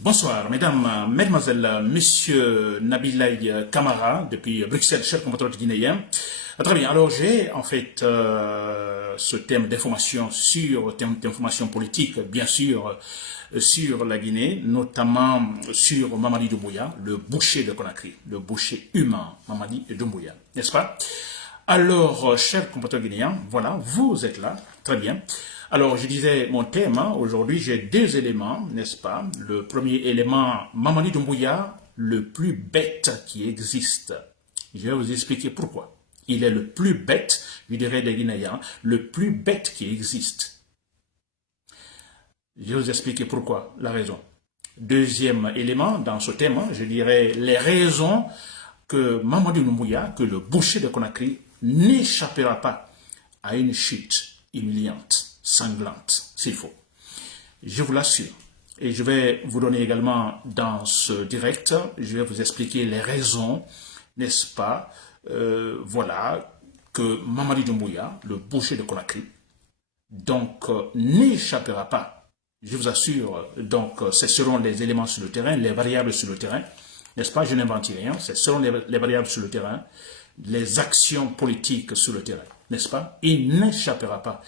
Bonsoir, mesdames, mesdemoiselles, monsieur Nabilay Kamara, depuis Bruxelles, cher compatriote guinéen. Très bien, alors j'ai en fait ce thème d'information politique, bien sûr, sur la Guinée, notamment sur Mamadi Doumbouya, le boucher de Conakry, le boucher humain Mamadi Doumbouya, n'est-ce pas? Alors, chers compatriotes guinéens, voilà, vous êtes là, très bien. Alors, je disais mon thème, aujourd'hui j'ai deux éléments, n'est-ce pas? Le premier élément, Mamadi Doumbouya, le plus bête qui existe. Je vais vous expliquer pourquoi. Il est le plus bête, je dirais des Guinéens, le plus bête qui existe. Je vais vous expliquer pourquoi, la raison. Deuxième élément dans ce thème, je dirais les raisons que Mamadi Doumbouya, que le boucher de Conakry, n'échappera pas à une chute humiliante, sanglante, s'il faut. Je vous l'assure. Et je vais vous donner également dans ce direct, je vais vous expliquer les raisons, n'est-ce pas, voilà, que Mamadi Doumbouya, le boucher de Conakry, donc n'échappera pas. Je vous assure, donc ce seront les éléments sur le terrain, les variables sur le terrain, n'est-ce pas, je n'invente rien, ce seront les variables sur le terrain, les actions politiques sur le terrain, n'est-ce pas? Il n'échappera pas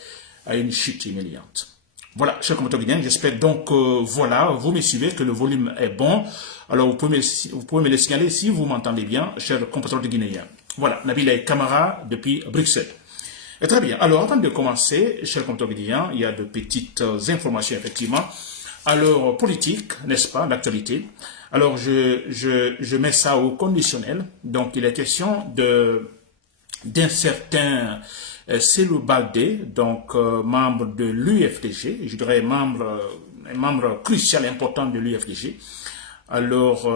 à une chute humiliante. Voilà, chers compatriotes guinéens, j'espère donc voilà, vous me suivez, que le volume est bon. Alors, vous pouvez me le signaler si vous m'entendez bien, chers compatriotes guinéens. Voilà, Nabil Kamara depuis Bruxelles. Et très bien, alors avant de commencer, chers compatriotes guinéens, il y a de petites informations effectivement. Alors, politique, n'est-ce pas, l'actualité. Alors, je mets ça au conditionnel. Donc, il est question d'un certain Cellou Baldé, donc membre de l'UFDG, je dirais un membre crucial, important de l'UFDG, alors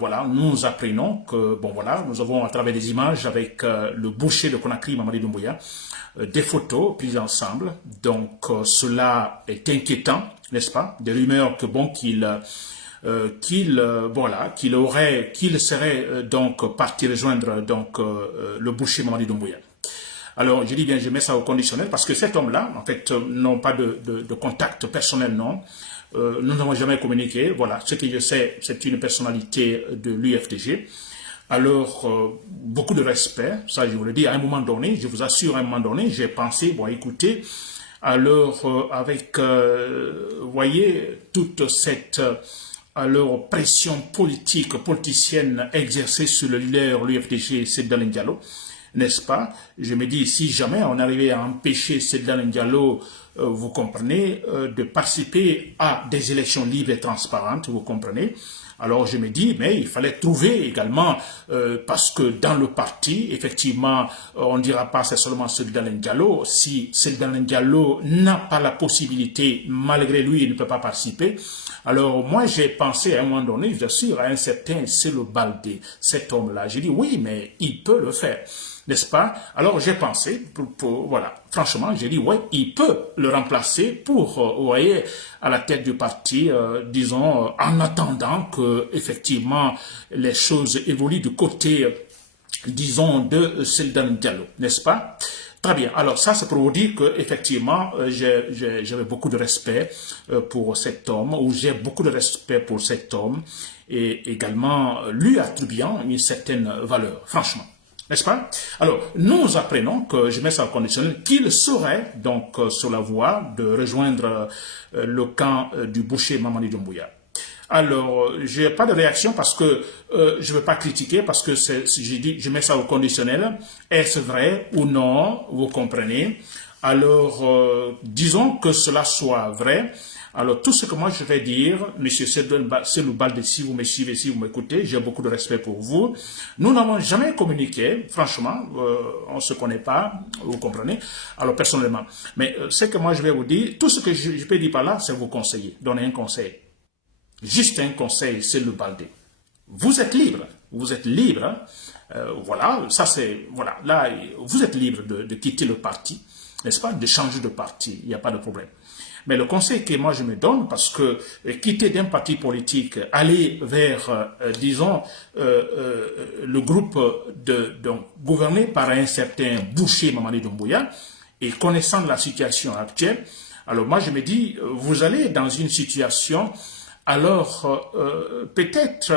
voilà, nous apprenons que, bon voilà, nous avons à travers des images avec le boucher de Conakry, Mamadi Doumbouya, des photos prises ensemble, donc cela est inquiétant, n'est-ce pas, des rumeurs que bon qu'il serait donc parti rejoindre donc le boucher Mamadi Doumbouya. Alors, je dis bien, je mets ça au conditionnel parce que cet homme-là, en fait, n'ont pas de contact personnel, non. Nous n'avons jamais communiqué. Voilà, ce que je sais, c'est une personnalité de l'UFDG. Alors, beaucoup de respect, ça je vous le dis, à un moment donné, je vous assure, à un moment donné, j'ai pensé, bon, écoutez, alors, avec, vous voyez, toute cette alors pression politicienne exercée sur le leader l'UFDG, Seydou Diallo, n'est-ce pas? Je me dis, si jamais on arrivait à empêcher Seydou Diallo, vous comprenez, de participer à des élections libres et transparentes, vous comprenez? Alors je me dis, mais il fallait trouver également, parce que dans le parti, effectivement, on ne dira pas c'est seulement Seydou Diallo. Si Seydou Diallo n'a pas la possibilité, malgré lui, il ne peut pas participer. Alors moi j'ai pensé à un moment donné, je vous assure, à un certain Cellou Baldé, cet homme-là. J'ai dit oui, mais il peut le faire, n'est-ce pas? Alors j'ai pensé, voilà, franchement, j'ai dit ouais, il peut le remplacer pour, vous voyez, à la tête du parti, disons, en attendant que effectivement les choses évoluent du côté, disons, de Seydou Diallo, n'est-ce pas? Très bien. Alors ça, c'est pour vous dire que effectivement, j'avais beaucoup de respect pour cet homme, ou j'ai beaucoup de respect pour cet homme, et également lui attribuant une certaine valeur, franchement. N'est-ce pas? Alors, nous apprenons que, je mets ça au conditionnel, qu'il serait donc sur la voie de rejoindre le camp du boucher Mamadi Doumbouya. Alors, je n'ai pas de réaction parce que je ne veux pas critiquer, parce que je mets ça au conditionnel. Est-ce vrai ou non? Vous comprenez? Alors, disons que cela soit vrai. Alors, tout ce que moi je vais dire, monsieur Cellou Baldé, si vous me suivez, si vous m'écoutez, j'ai beaucoup de respect pour vous. Nous n'avons jamais communiqué, franchement, on ne se connaît pas, vous comprenez? Alors, personnellement. Mais ce que moi je vais vous dire, tout ce que je peux dire par là, c'est vous conseiller, donner un conseil. Juste un conseil, c'est le Baldé. Vous êtes libre, voilà, ça c'est, voilà, là, vous êtes libre de quitter le parti, n'est-ce pas, de changer de parti, il n'y a pas de problème. Mais le conseil que moi je me donne, parce que quitter d'un parti politique, aller vers, disons, le groupe donc, gouverné par un certain boucher Mamadi Doumbouya, et connaissant la situation actuelle, alors moi je me dis, vous allez dans une situation Alors, peut-être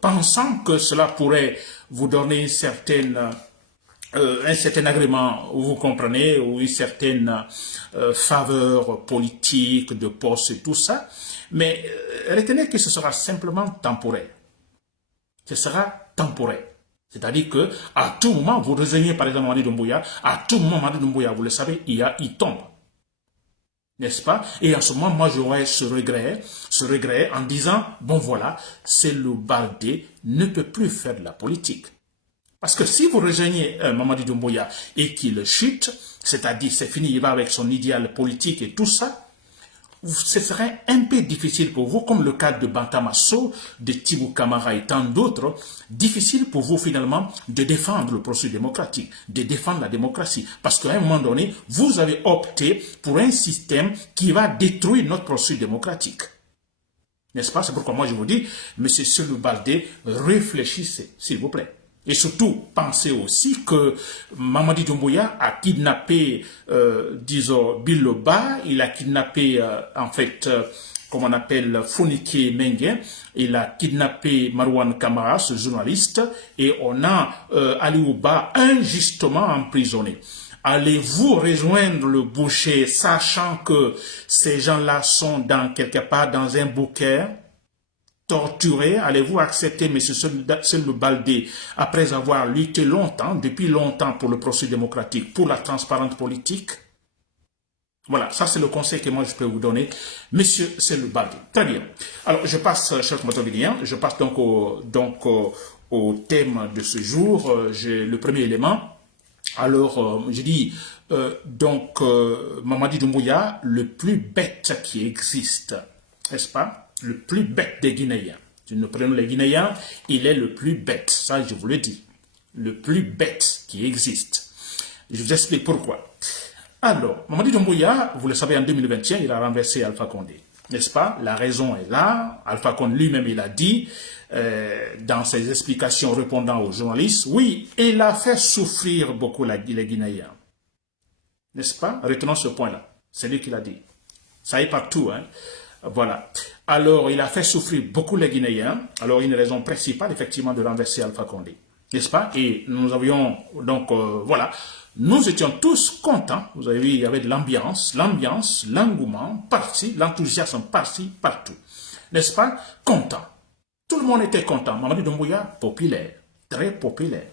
pensant que cela pourrait vous donner un certain agrément, vous comprenez, ou une certaine faveur politique, de poste et tout ça, mais retenez que ce sera simplement temporaire. Ce sera temporaire. C'est-à-dire que à tout moment, vous rejoignez par exemple Mamadi Doumbouya, à tout moment Mamadi Doumbouya, vous le savez, il tombe. N'est-ce pas? Et en ce moment, moi, j'aurais ce regret en disant, bon voilà, c'est le Baldé ne peut plus faire de la politique. Parce que si vous rejoignez Mamadi Doumbouya et qu'il chute, c'est-à-dire c'est fini, il va avec son idéal politique et tout ça, ce serait un peu difficile pour vous, comme le cas de Bantamasso, de Tibou Kamara et tant d'autres, difficile pour vous finalement de défendre le processus démocratique, de défendre la démocratie. Parce qu'à un moment donné, vous avez opté pour un système qui va détruire notre processus démocratique. N'est-ce pas? C'est pourquoi moi je vous dis, monsieur Selou Baldé, réfléchissez, s'il vous plaît. Et surtout, pensez aussi que Mamadi Doumbouya a kidnappé, disons, Biloba, il a kidnappé, en fait, comme on appelle, Fonike Mengue, il a kidnappé Marwan Kamara, ce journaliste, et on a Aliouba injustement emprisonné. Allez-vous rejoindre le boucher, sachant que ces gens-là sont quelque part dans un bouquet, torturé? Allez-vous accepter M. Selou Baldé après avoir lutté longtemps, depuis longtemps pour le processus démocratique, pour la transparence politique? Voilà, ça c'est le conseil que moi je peux vous donner, M. Selou Baldé. Très bien. Alors je passe, chers motoguinéens, je passe donc au thème de ce jour. J'ai le premier élément. Alors, je dis, Mamadi Doumbouya, le plus bête qui existe, n'est-ce pas? Le plus bête des Guinéens. Si nous prenons les Guinéens, il est le plus bête. Ça, je vous le dis. Le plus bête qui existe. Je vous explique pourquoi. Alors, Mamadi Doumbouya, vous le savez, en 2021, il a renversé Alpha Condé. N'est-ce pas? La raison est là. Alpha Condé lui-même, il a dit, dans ses explications répondant aux journalistes, oui, il a fait souffrir beaucoup les Guinéens. N'est-ce pas? Retenons ce point-là. C'est lui qui l'a dit. Ça est partout, hein. Voilà. Alors, il a fait souffrir beaucoup les Guinéens. Alors, une raison principale, effectivement, de renverser Alpha Condé. N'est-ce pas? Et nous avions, donc, voilà. Nous étions tous contents. Vous avez vu, il y avait de l'ambiance, l'engouement, parti, l'enthousiasme parti, partout. N'est-ce pas? Content. Tout le monde était content. Mamadi Doumbouya, populaire. Très populaire.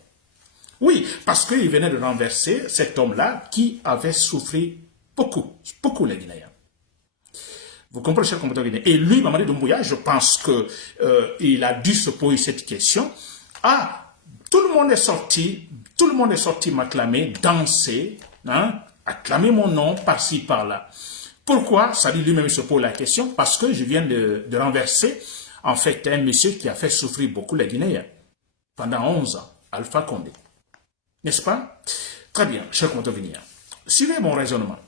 Oui, parce qu'il venait de renverser cet homme-là qui avait souffert beaucoup, beaucoup les Guinéens. Vous comprenez, cher compatriote guinéen. Et lui, Mamadi Doumbouya, je pense qu'il a dû se poser cette question. Ah, tout le monde est sorti m'acclamer, danser, hein, acclamer mon nom par-ci, par-là. Pourquoi? Ça dit lui-même, il se pose la question, parce que je viens de renverser, en fait, un monsieur qui a fait souffrir beaucoup les Guinéens pendant 11 ans, Alpha Condé. N'est-ce pas? Très bien, cher compatriote guinéen. Suivez mon raisonnement.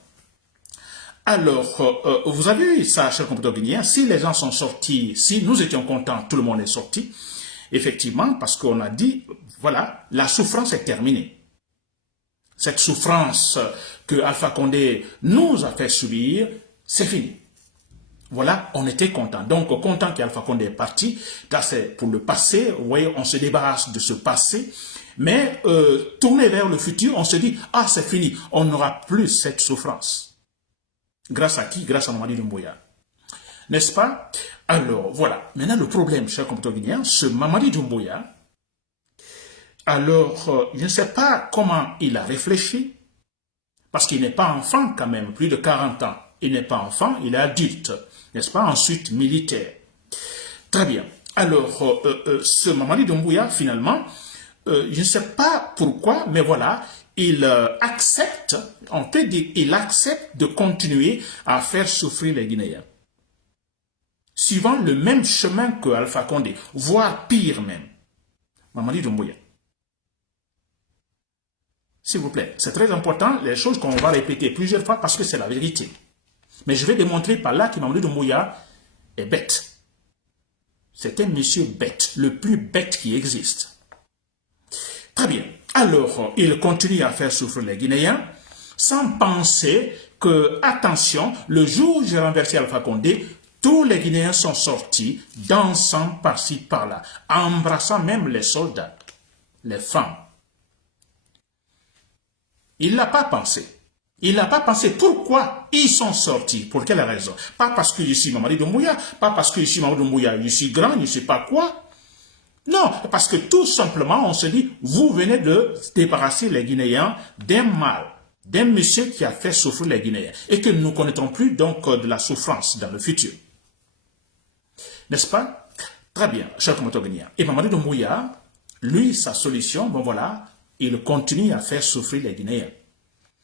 Alors, vous avez vu ça, cher compatriote guinéen, si les gens sont sortis, si nous étions contents, tout le monde est sorti, effectivement, parce qu'on a dit, voilà, la souffrance est terminée. Cette souffrance que Alpha Condé nous a fait subir, c'est fini. Voilà, on était content. Donc, content qu'Alpha Condé est parti, là c'est pour le passé, vous voyez, on se débarrasse de ce passé, mais tourner vers le futur, on se dit, ah c'est fini, on n'aura plus cette souffrance. Grâce à qui? Grâce à Mamadi Doumbouya. N'est-ce pas? Alors, voilà. Maintenant, le problème, cher compatriote guinéen, ce Mamadi Doumbouya, alors, je ne sais pas comment il a réfléchi, parce qu'il n'est pas enfant quand même, plus de 40 ans. Il n'est pas enfant, il est adulte, n'est-ce pas? Ensuite, militaire. Très bien. Alors, ce Mamadi Doumbouya, finalement, je ne sais pas pourquoi, mais voilà, il accepte, on peut dire, il accepte de continuer à faire souffrir les Guinéens. Suivant le même chemin que Alpha Condé, voire pire même. Mamadi Doumbouya. S'il vous plaît, c'est très important, les choses qu'on va répéter plusieurs fois parce que c'est la vérité. Mais je vais démontrer par là que Mamadi Doumbouya est bête. C'est un monsieur bête, le plus bête qui existe. Très bien. Alors, il continue à faire souffrir les Guinéens sans penser que, attention, le jour où j'ai renversé Alpha Condé, tous les Guinéens sont sortis, dansant par-ci, par-là, embrassant même les soldats, les femmes. Il ne l'a pas pensé. Il n'a pas pensé pourquoi ils sont sortis. Pour quelle raison? Pas parce que je suis Mamadi Doumbouya, pas parce que je suis Mamadi Doumbouya, je suis grand, je ne sais pas quoi. Non, parce que tout simplement, on se dit, vous venez de débarrasser les Guinéens d'un mal, d'un monsieur qui a fait souffrir les Guinéens, et que nous ne connaîtrons plus donc de la souffrance dans le futur. N'est-ce pas? Très bien, cher commentateur guinéen. Et Mamadi Doumbouya, lui, sa solution, bon voilà, il continue à faire souffrir les Guinéens.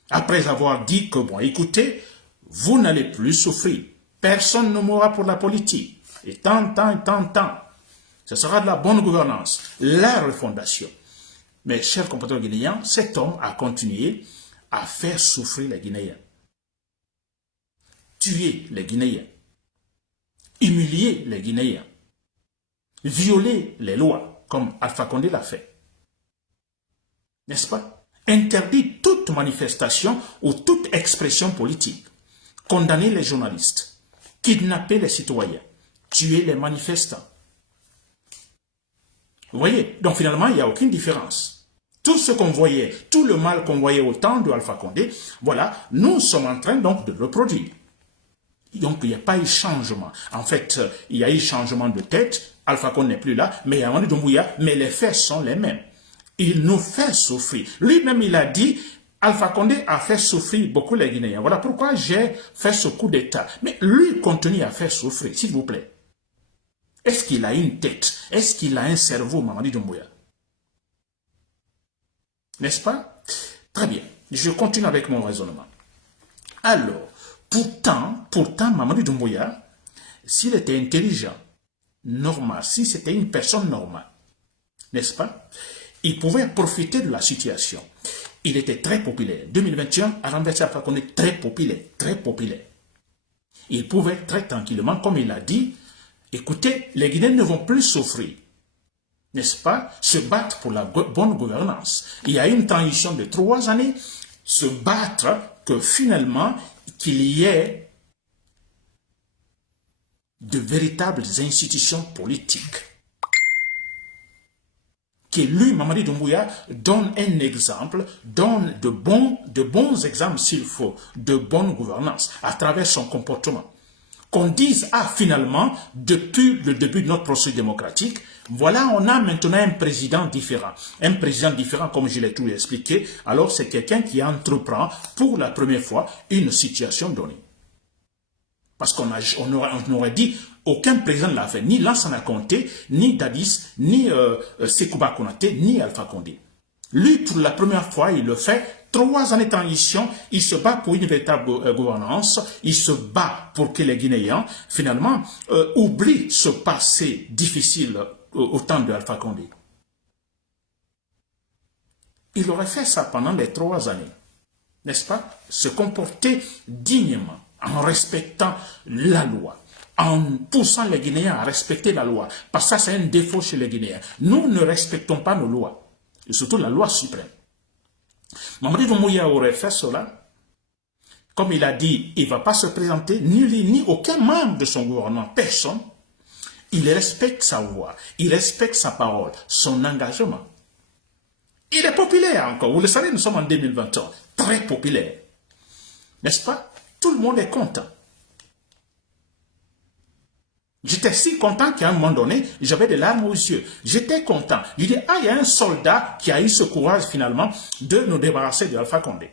Après avoir dit que, bon, écoutez, vous n'allez plus souffrir. Personne ne mourra pour la politique. Et tant. Ce sera de la bonne gouvernance, la refondation. Mais, chers compatriotes guinéens, cet homme a continué à faire souffrir les Guinéens. Tuer les Guinéens. Humilier les Guinéens. Violer les lois, comme Alpha Condé l'a fait. N'est-ce pas? Interdit toute manifestation ou toute expression politique. Condamner les journalistes. Kidnapper les citoyens. Tuer les manifestants. Vous voyez? Donc finalement, il n'y a aucune différence. Tout ce qu'on voyait, tout le mal qu'on voyait au temps de Alpha Condé, voilà, nous sommes en train donc de le reproduire. Donc il n'y a pas eu changement. En fait, il y a eu changement de tête. Alpha Condé n'est plus là, mais il y a Mamadi Doumbouya, mais les faits sont les mêmes. Il nous fait souffrir. Lui-même, il a dit, Alpha Condé a fait souffrir beaucoup les Guinéens. Voilà pourquoi j'ai fait ce coup d'État. Mais lui continue à faire souffrir, s'il vous plaît. Est-ce qu'il a une tête? Est-ce qu'il a un cerveau, Mamadi Doumbouya? N'est-ce pas? Très bien. Je continue avec mon raisonnement. Alors, pourtant, Mamadi Doumbouya, s'il était intelligent, normal, si c'était une personne normale, n'est-ce pas? Il pouvait profiter de la situation. Il était très populaire. 2021, à renverser Alpha Condé, très populaire, très populaire. Il pouvait très tranquillement, comme il a dit, écoutez, les Guinéens ne vont plus souffrir, n'est-ce pas, se battre pour la bonne gouvernance. Il y a une transition de 3 années, se battre que finalement, qu'il y ait de véritables institutions politiques. Que lui, Mamadi Doumbouya, donne un exemple, donne de bons exemples s'il faut, de bonne gouvernance à travers son comportement. Qu'on dise, ah finalement, depuis le début de notre processus démocratique, voilà, on a maintenant un président différent. Un président différent, comme je l'ai tout expliqué, alors c'est quelqu'un qui entreprend pour la première fois une situation donnée. Parce qu'on aurait dit, aucun président ne l'a fait, ni Lansana Conté, ni Dadis, ni Sekouba Konaté, ni Alpha Condé. Lui, pour la première fois, il le fait. 3 années de transition, il se bat pour une véritable gouvernance, il se bat pour que les Guinéens, finalement, oublient ce passé difficile au temps de Alpha Condé. Il aurait fait ça pendant les 3 années, n'est-ce pas? Se comporter dignement, en respectant la loi, en poussant les Guinéens à respecter la loi, parce que ça c'est un défaut chez les Guinéens. Nous ne respectons pas nos lois, et surtout la loi suprême. Mamadi Doumbouya aurait fait cela, comme il a dit, il ne va pas se présenter, ni lui, ni aucun membre de son gouvernement, personne. Il respecte sa voix, il respecte sa parole, son engagement. Il est populaire encore, vous le savez, nous sommes en 2021, très populaire. N'est-ce pas? Tout le monde est content. J'étais si content qu'à un moment donné, j'avais des larmes aux yeux. J'étais content. Je dis, ah, il y a un soldat qui a eu ce courage finalement de nous débarrasser de Alpha Condé.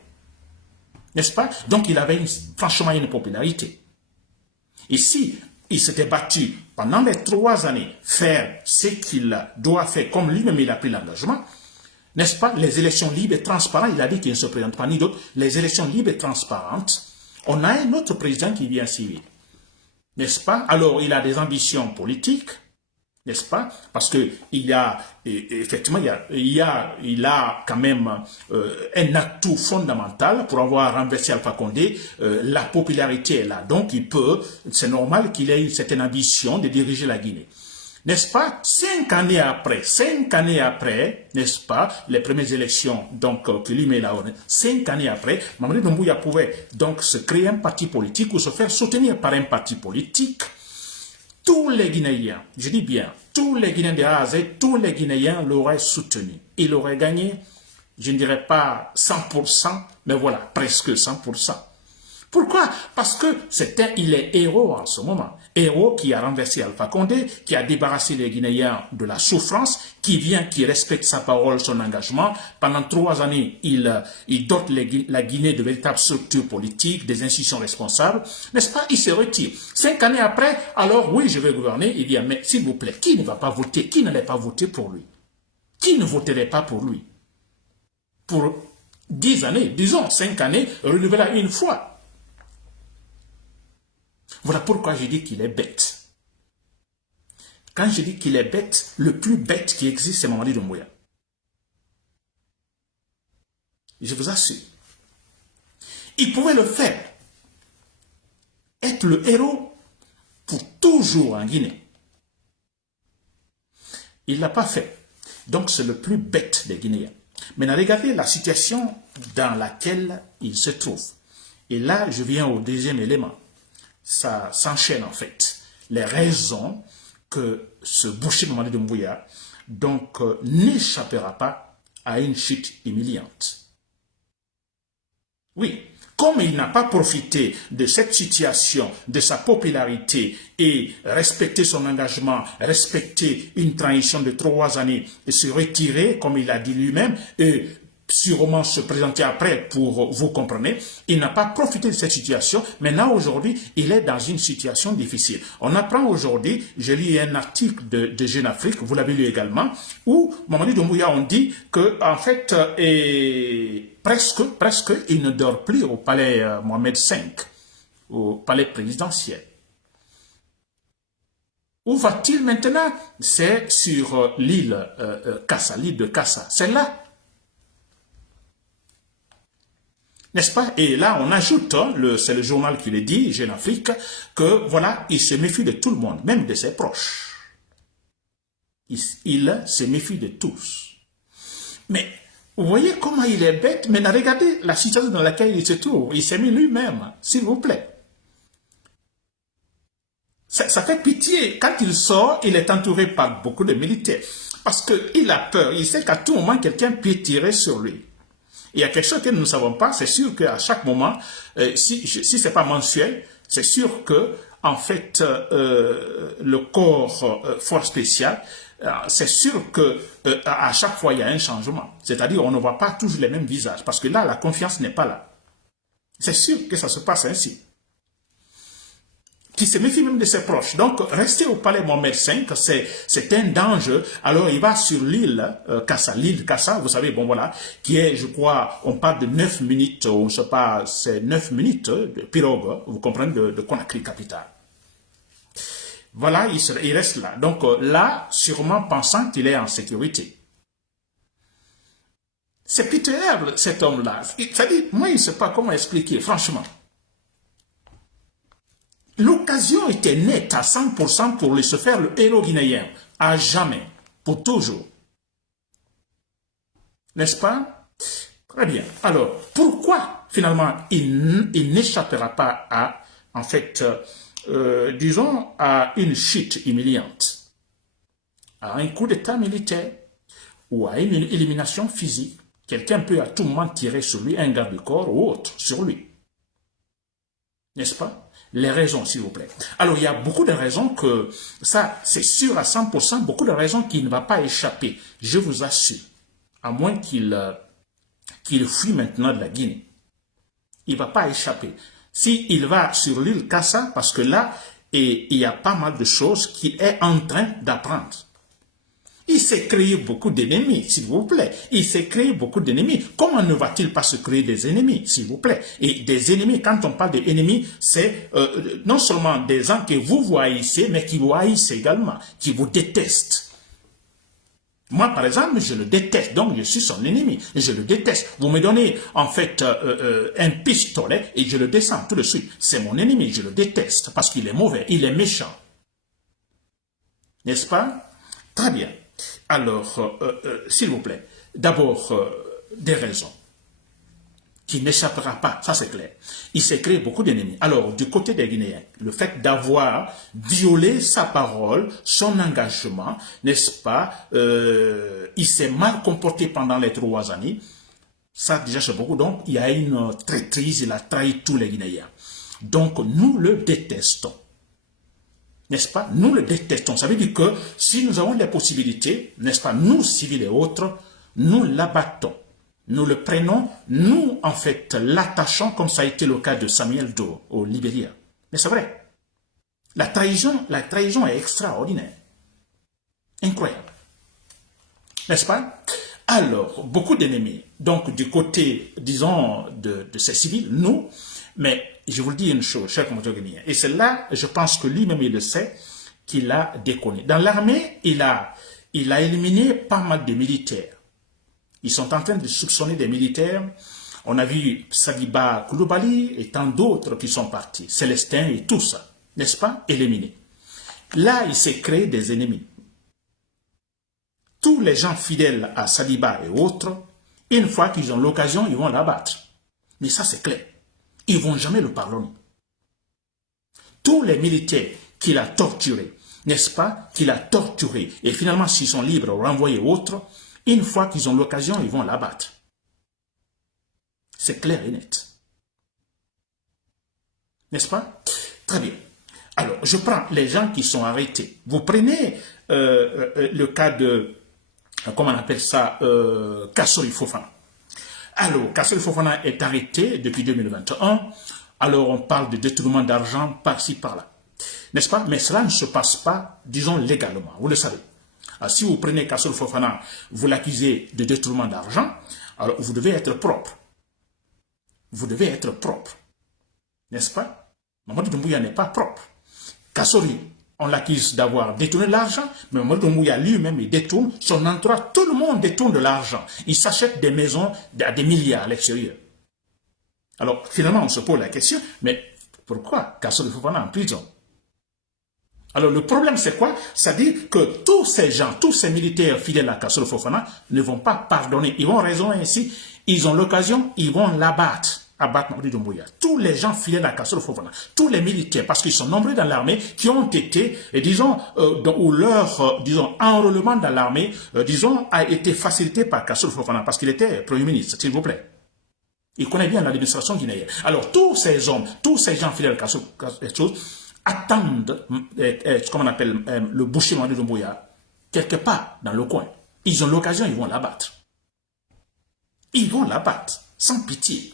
N'est-ce pas? Donc il avait franchement une popularité. Et si il s'était battu pendant les 3 années, faire ce qu'il doit faire, comme lui-même il a pris l'engagement, n'est-ce pas? Les élections libres et transparentes, il a dit qu'il ne se présente pas ni d'autres, les élections libres et transparentes, on a un autre président qui vient suivre. N'est-ce pas? Alors, il a des ambitions politiques, n'est-ce pas? Parce que il a, effectivement, il a quand même un atout fondamental pour avoir renversé Alpha Condé. La popularité est là. Donc, c'est normal qu'il ait une certaine ambition de diriger la Guinée. N'est-ce pas? 5 années après, n'est-ce pas, les premières élections, donc, que lui met là, 5 années après, Mamadi Doumbouya pouvait donc se créer un parti politique ou se faire soutenir par un parti politique tous les Guinéens, je dis bien, tous les Guinéens de A à Z, tous les Guinéens l'auraient soutenu. Il aurait gagné, je ne dirais pas 100%, mais voilà, presque 100%. Pourquoi? Parce que il est héros en ce moment. Héros qui a renversé Alpha Condé, qui a débarrassé les Guinéens de la souffrance, qui respecte sa parole, son engagement. Pendant 3 années, il dote la Guinée de véritables structures politiques, des institutions responsables. N'est-ce pas? Il se retire. 5 années après, alors oui, je vais gouverner. Il dit, mais s'il vous plaît, qui ne va pas voter? Qui n'allait pas voter pour lui? Qui ne voterait pas pour lui? Pour 10 années, disons 5 années, renouvelable une fois. Voilà pourquoi je dis qu'il est bête. Quand je dis qu'il est bête, le plus bête qui existe, c'est Mamadi Doumbouya. Je vous assure. Il pouvait le faire. Être le héros pour toujours en Guinée. Il ne l'a pas fait. Donc c'est le plus bête des Guinéens. Maintenant, regardez la situation dans laquelle il se trouve. Et là, je viens au deuxième élément. Ça s'enchaîne en fait. Les raisons que ce boucher Mamadi Doumbouya donc n'échappera pas à une chute humiliante. Oui, comme il n'a pas profité de cette situation, de sa popularité et respecté son engagement, respecté une transition de 3 années et se retirer, comme il a dit lui-même, et sûrement se présenter après pour vous comprenez, il n'a pas profité de cette situation. Maintenant, aujourd'hui, il est dans une situation difficile. On apprend aujourd'hui, je lis un article de Jeune Afrique, vous l'avez lu également, où Mamadi Doumbouya on dit que en fait, presque, il ne dort plus au palais Mohamed V, au palais présidentiel. Où va-t-il maintenant? C'est sur l'île Kassa, l'île de Kassa. C'est là. N'est-ce pas? Et là, on ajoute, c'est le journal qui le dit, Jeune Afrique, que voilà, il se méfie de tout le monde, même de ses proches. Il se méfie de tous. Mais, vous voyez comment il est bête? Maintenant, regardez la situation dans laquelle il se trouve. Il s'est mis lui-même, s'il vous plaît. Ça fait pitié. Quand il sort, il est entouré par beaucoup de militaires. Parce qu'il a peur. Il sait qu'à tout moment, quelqu'un peut tirer sur lui. Il y a quelque chose que nous ne savons pas, c'est sûr qu'à chaque moment, si ce n'est pas mensuel, c'est sûr que, en fait, le corps force spéciale, c'est sûr que à chaque fois, il y a un changement. C'est-à-dire, on ne voit pas toujours les mêmes visages, parce que là, la confiance n'est pas là. C'est sûr que ça se passe ainsi. Qui se méfie même de ses proches. Donc, rester au palais Mohamed V, c'est un danger. Alors, il va sur l'île Kassa. L'île Kassa, vous savez, bon voilà, qui est, je crois, on parle de 9 minutes, on ne sait pas, c'est 9 minutes de pirogue, vous comprenez, de Conakry capitale. Voilà, il reste là. Donc, là, sûrement pensant qu'il est en sécurité. C'est pitoyable, cet homme-là. C'est-à-dire, moi, je ne sais pas comment expliquer, franchement. L'occasion était nette à 100% pour lui se faire le héros guinéen, à jamais, pour toujours. N'est-ce pas? Très bien. Alors, pourquoi finalement il n'échappera pas à, en fait, disons, à une chute humiliante, à un coup d'état militaire ou à une élimination physique? Quelqu'un peut à tout moment tirer sur lui, un garde-corps ou autre, sur lui. N'est-ce pas? Les raisons, s'il vous plaît. Alors, il y a beaucoup de raisons que, ça, c'est sûr à 100%, beaucoup de raisons qu'il ne va pas échapper. Je vous assure. À moins qu'il fuit maintenant de la Guinée. Il ne va pas échapper. S'il va sur l'île Kassa, parce que là, il y a pas mal de choses qu'il est en train d'apprendre. Il s'est créé beaucoup d'ennemis, s'il vous plaît. Il s'est créé beaucoup d'ennemis. Comment ne va-t-il pas se créer des ennemis, s'il vous plaît? Et des ennemis, quand on parle d'ennemis, c'est non seulement des gens que vous haïssez, mais qui vous haïssent également, qui vous détestent. Moi, par exemple, je le déteste, donc je suis son ennemi. Je le déteste. Vous me donnez, en fait, un pistolet et je le descends tout de suite. C'est mon ennemi, je le déteste, parce qu'il est mauvais, il est méchant. N'est-ce pas? Très bien. Alors, s'il vous plaît, d'abord, des raisons. qui n'échappera pas, ça c'est clair. Il s'est créé beaucoup d'ennemis. Alors, du côté des Guinéens, le fait d'avoir violé sa parole, son engagement, n'est-ce pas, il s'est mal comporté pendant les 3 années, ça déjà c'est beaucoup, donc il y a une traîtrise, il a trahi tous les Guinéens. Donc nous le détestons. N'est-ce pas? Nous le détestons. Ça veut dire que si nous avons les possibilités, n'est-ce pas, nous, civils et autres, nous l'abattons. Nous le prenons, nous, en fait, l'attachons, comme ça a été le cas de Samuel Doe au Libéria. Mais c'est vrai. La trahison est extraordinaire. Incroyable. N'est-ce pas? Alors, beaucoup d'ennemis. Donc, du côté, disons, de ces civils, nous, mais je vous le dis une chose, cher compatriotes guinéens, et c'est là, je pense que lui-même, il le sait, qu'il a déconné. Dans l'armée, il a éliminé pas mal de militaires. Ils sont en train de soupçonner des militaires. On a vu Saliba Koulibaly et tant d'autres qui sont partis. Célestin et tout ça, n'est-ce pas, éliminés. Là, il s'est créé des ennemis. Tous les gens fidèles à Saliba et autres, une fois qu'ils ont l'occasion, ils vont l'abattre. Mais ça, c'est clair. Ils ne vont jamais le pardonner. Tous les militaires qu'il a torturés, n'est-ce pas, qu'il a torturés, et finalement, s'ils sont libres, renvoyés autres, une fois qu'ils ont l'occasion, ils vont l'abattre. C'est clair et net. N'est-ce pas? Très bien. Alors, je prends les gens qui sont arrêtés. Vous prenez le cas de, comment on appelle ça, Kassori Fofana. Alors, Kassori Fofana est arrêté depuis 2021. Alors, on parle de détournement d'argent par-ci, par-là. N'est-ce pas? Mais cela ne se passe pas, disons, légalement. Vous le savez. Alors, si vous prenez Kassori Fofana, vous l'accusez de détournement d'argent, alors vous devez être propre. Vous devez être propre. N'est-ce pas? Mamadou Doumbouya n'est pas propre. Kassori, on l'accuse d'avoir détourné l'argent, mais Mamadou Doumbouya lui-même, il détourne, son entourage, tout le monde détourne de l'argent. Il s'achète des maisons à des milliards à l'extérieur. Alors, finalement, on se pose la question, mais pourquoi Kassori Fofana en prison? Alors, le problème, c'est quoi? C'est-à-dire que tous ces gens, tous ces militaires fidèles à Kassori Fofana ne vont pas pardonner. Ils vont raisonner ainsi. Ils ont l'occasion, ils vont l'abattre. Abattre Mamadou Doumbouya. Tous les gens fidèles à Kassori Fofana, tous les militaires, parce qu'ils sont nombreux dans l'armée, qui ont été, disons, ou leur, disons, enrôlement dans l'armée, disons, a été facilité par Kassori Fofana, parce qu'il était Premier ministre, s'il vous plaît. Il connaît bien l'administration guinéenne. Alors, tous ces hommes, tous ces gens fidèles à Kassori Fofana, attendent, comme on appelle, le boucher Mamadou Doumbouya, quelque part dans le coin. Ils ont l'occasion, ils vont l'abattre. Ils vont l'abattre, sans pitié.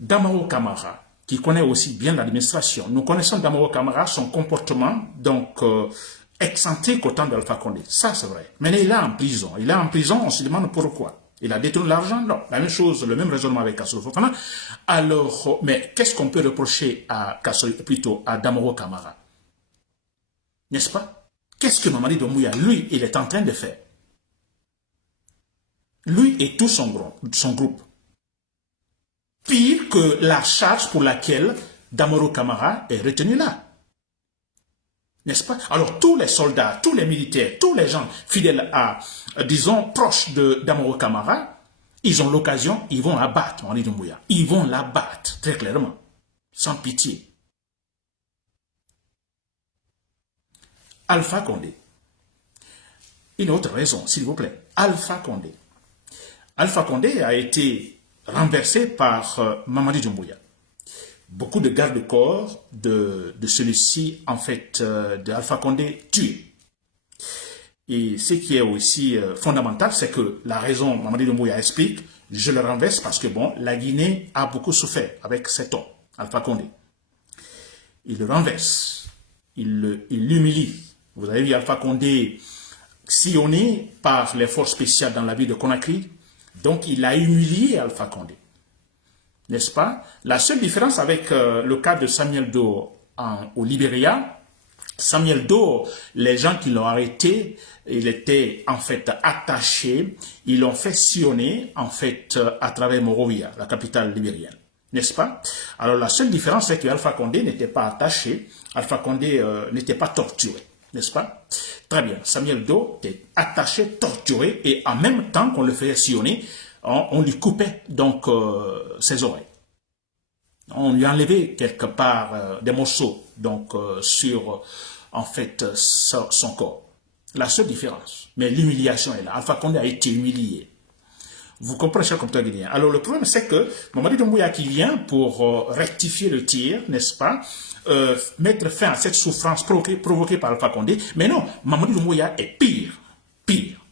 Damaro Camara, qui connaît aussi bien l'administration, nous connaissons Damaro Camara, son comportement, donc, excentrique au temps d'Alpha Condé. Ça, c'est vrai. Mais il est en prison. Il est en prison, on se demande pourquoi. Il a détourné l'argent? Non. La même chose, le même raisonnement avec Kassori Fofana. Alors, mais qu'est-ce qu'on peut reprocher à plutôt à Damaro Camara? N'est-ce pas? Qu'est-ce que Mamadi Doumbouya, lui, il est en train de faire? Lui et tout son groupe. Pire que la charge pour laquelle Damaro Camara est retenu là. N'est-ce pas? Alors, tous les soldats, tous les militaires, tous les gens fidèles à, disons, proches de Damaro Camara, ils ont l'occasion, ils vont abattre Mamadi Doumbouya. Ils vont l'abattre, très clairement, sans pitié. Alpha Condé. Une autre raison, s'il vous plaît. Alpha Condé. Alpha Condé a été renversé par Mamadi Doumbouya. Beaucoup de gardes-corps de celui-ci, en fait, de Alpha Condé, tués. Et ce qui est aussi fondamental, c'est que la raison, Mamadi Doumbouya explique, je le renverse parce que, bon, la Guinée a beaucoup souffert avec cet homme, Alpha Condé. Il le renverse, il l'humilie. Vous avez vu Alpha Condé sillonné par les forces spéciales dans la ville de Conakry, donc il a humilié Alpha Condé. N'est-ce pas? La seule différence avec le cas de Samuel Doe au Libéria, Samuel Doe, les gens qui l'ont arrêté, il était en fait attaché, ils l'ont fait sillonner en fait à travers Monrovia, la capitale libérienne. N'est-ce pas? Alors la seule différence c'est que Alpha Condé n'était pas attaché, Alpha Condé n'était pas torturé. N'est-ce pas? Très bien, Samuel Doe était attaché, torturé et en même temps qu'on le faisait sillonner, on lui coupait donc ses oreilles. On lui enlevait quelque part des morceaux donc sur en fait son corps. La seule différence, mais l'humiliation est là. Alpha Condé a été humilié. Vous comprenez, cher compteur guinéen. Alors le problème, c'est que Mamadi Doumbouya qui vient pour rectifier le tir, n'est-ce pas, mettre fin à cette souffrance provoquée par Alpha Condé. Mais non, Mamadi Doumbouya est pire. Pire.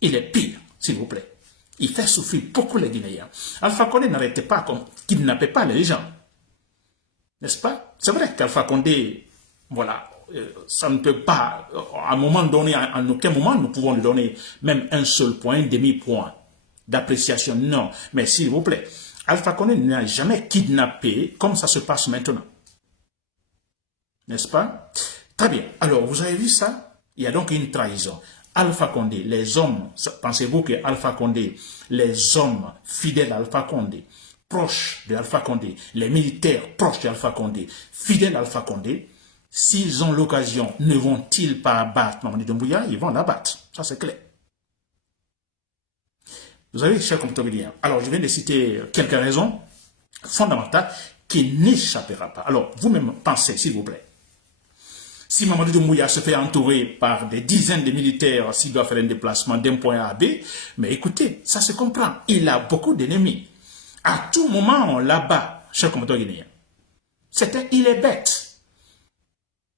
Il est pire, s'il vous plaît. Il fait souffrir beaucoup les Guinéens. Alpha Condé n'arrêtait pas, kidnappait pas les gens. N'est-ce pas? C'est vrai qu'Alpha Condé, voilà, ça ne peut pas, à un moment donné, en aucun moment, nous pouvons lui donner même un seul point, un demi-point d'appréciation. Non, mais s'il vous plaît, Alpha Condé n'a jamais kidnappé comme ça se passe maintenant. N'est-ce pas? Très bien. Alors, vous avez vu ça? Il y a donc une trahison. Alpha Condé, les hommes, pensez-vous que Alpha Condé, les hommes fidèles à Alpha Condé, proches de Alpha Condé, les militaires proches de Alpha Condé, fidèles à Alpha Condé, s'ils ont l'occasion, ne vont-ils pas abattre Mamadi Doumbouya? Ils vont l'abattre. Ça, c'est clair. Vous avez, cher compteur guinéen, alors je viens de citer quelques raisons fondamentales qui n'échappera pas. Alors, vous-même pensez, s'il vous plaît. Si Mamadi Doumbouya se fait entourer par des dizaines de militaires s'il doit faire un déplacement d'un point A à B, mais écoutez, ça se comprend. Il a beaucoup d'ennemis. À tout moment, on l'abat, cher compteur guinéen. Il est bête.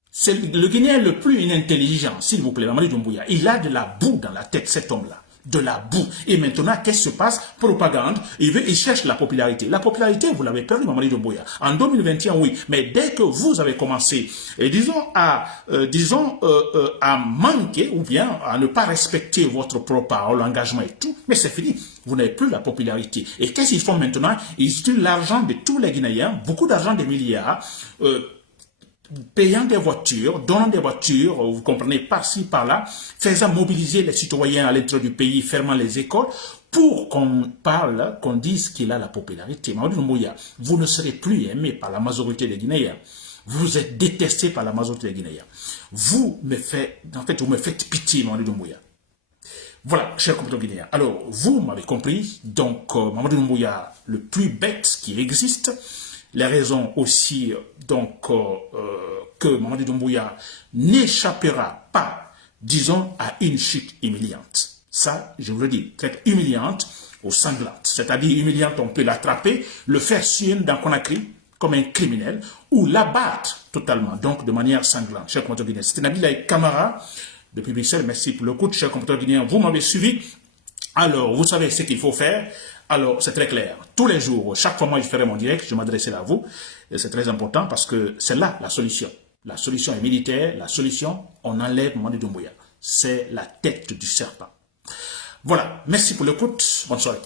C'est le Guinéen le plus inintelligent, s'il vous plaît, Mamadi Doumbouya. Il a de la boue dans la tête, cet homme-là. De la boue. Et maintenant, qu'est-ce qui se passe? Propagande. Il cherche la popularité. La popularité, vous l'avez perdu, Mamadi Doumbouya. En 2021, oui. Mais dès que vous avez commencé, à manquer ou bien à ne pas respecter votre propre parole, engagement et tout, mais c'est fini. Vous n'avez plus la popularité. Et qu'est-ce qu'ils font maintenant? Ils utilisent l'argent de tous les Guinéens, beaucoup d'argent, des milliards, payant des voitures, donnant des voitures, vous comprenez, par-ci, par-là, faisant mobiliser les citoyens à l'intérieur du pays, fermant les écoles, pour qu'on parle, qu'on dise qu'il a la popularité. Mamadi Doumbouya, vous ne serez plus aimé par la majorité des Guinéens. Vous êtes détesté par la majorité des Guinéens. Vous me faites pitié, Mamadi Doumbouya. Voilà, chers compatriotes guinéens. Alors, vous m'avez compris, donc Mamadi Doumbouya, le plus bête qui existe. Les raisons aussi, donc, que Mamadi Doumbouya n'échappera pas, disons, à une chute humiliante. Ça, je vous le dis, très humiliante ou sanglante. C'est-à-dire humiliante, on peut l'attraper, le faire suer dans Conakry comme un criminel, ou l'abattre totalement, donc de manière sanglante. Chers compatriotes guinéens, c'était Nabil Camara, depuis Bruxelles. Merci pour le coup, chers compatriotes guinéens. Vous m'avez suivi. Alors, vous savez ce qu'il faut faire. Alors, c'est très clair. Tous les jours, chaque fois moi je ferai mon direct, je m'adresserai à vous. C'est très important parce que c'est là la solution. La solution est militaire. La solution, on enlève Mamadi Doumbouya. C'est la tête du serpent. Voilà. Merci pour l'écoute. Bonne soirée.